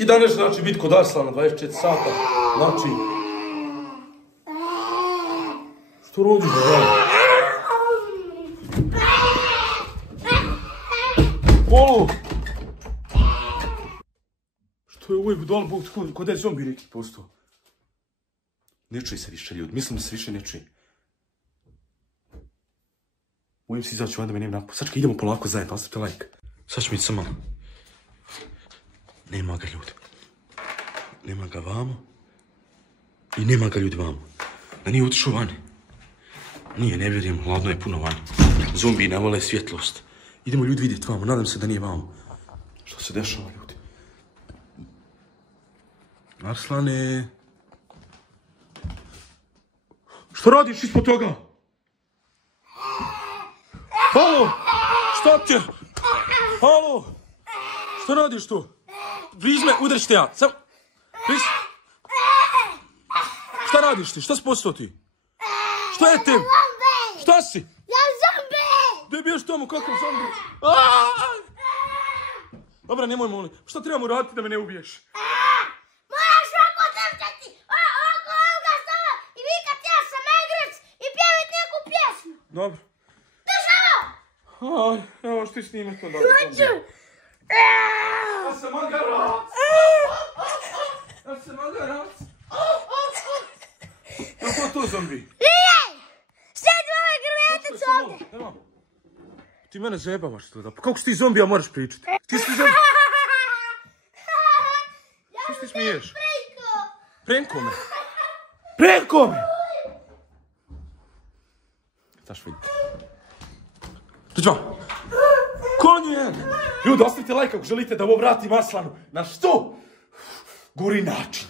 I danas znači biti kod Aslana 24 sata. Znači... Što rodiš, bravo? Polu! Što je uvijek dole, kod je zombi neki postao? Ne čuj se više, ljudi. Mislim da se više ne čuj. Uvijem se izaći van da me nema napao. Sačka, idemo polako zajedno, ostavite like. Sad ću mi samo... Nema ga, ljudi. Nema ga vamo. I nema ga, ljudi, vamo. Da nije otišao vani. Nije, ne vjerujem, hladno je puno vani. Zombi ne vole svjetlost. Idemo ljudi vidjeti vamo, nadam se da nije vamo. Što se dešava, ljudi? Arslane... Što radiš ispod toga? Halo! Šta ti? Halo! Što radiš tu? Bliz me, udariš te ja. Sam... Bliz... Šta radiš ti? Šta si postao ti? Šta je te? Šta si? Ja zombi! Gdje biješ tomu? Kakav zombi? Dobra, nemoj molim. Šta trebamo raditi da me ne ubiješ? Moraš ovako trčati oko ovoga stola i vikati ja sam Egrec i pjevati neku pjesmu. Dobro. Državo! Aj, evo što ti snime to dobro. Hoću! Ja sam magarac! Ja sam magarac! Kako je to zombi? Nije! Sjedi ovaj grletac ovdje! Evo. Ti mene zajebavaš to da... Kako si ti zombija moraš pričati? Ti si zombi... Što si ti smiješ? Prenko me! Prenko me! Daš vidjeti. Dođi vam! Konje! Ljudi, ostavite like ako želite da ovo vratim Aslanu na što gori način.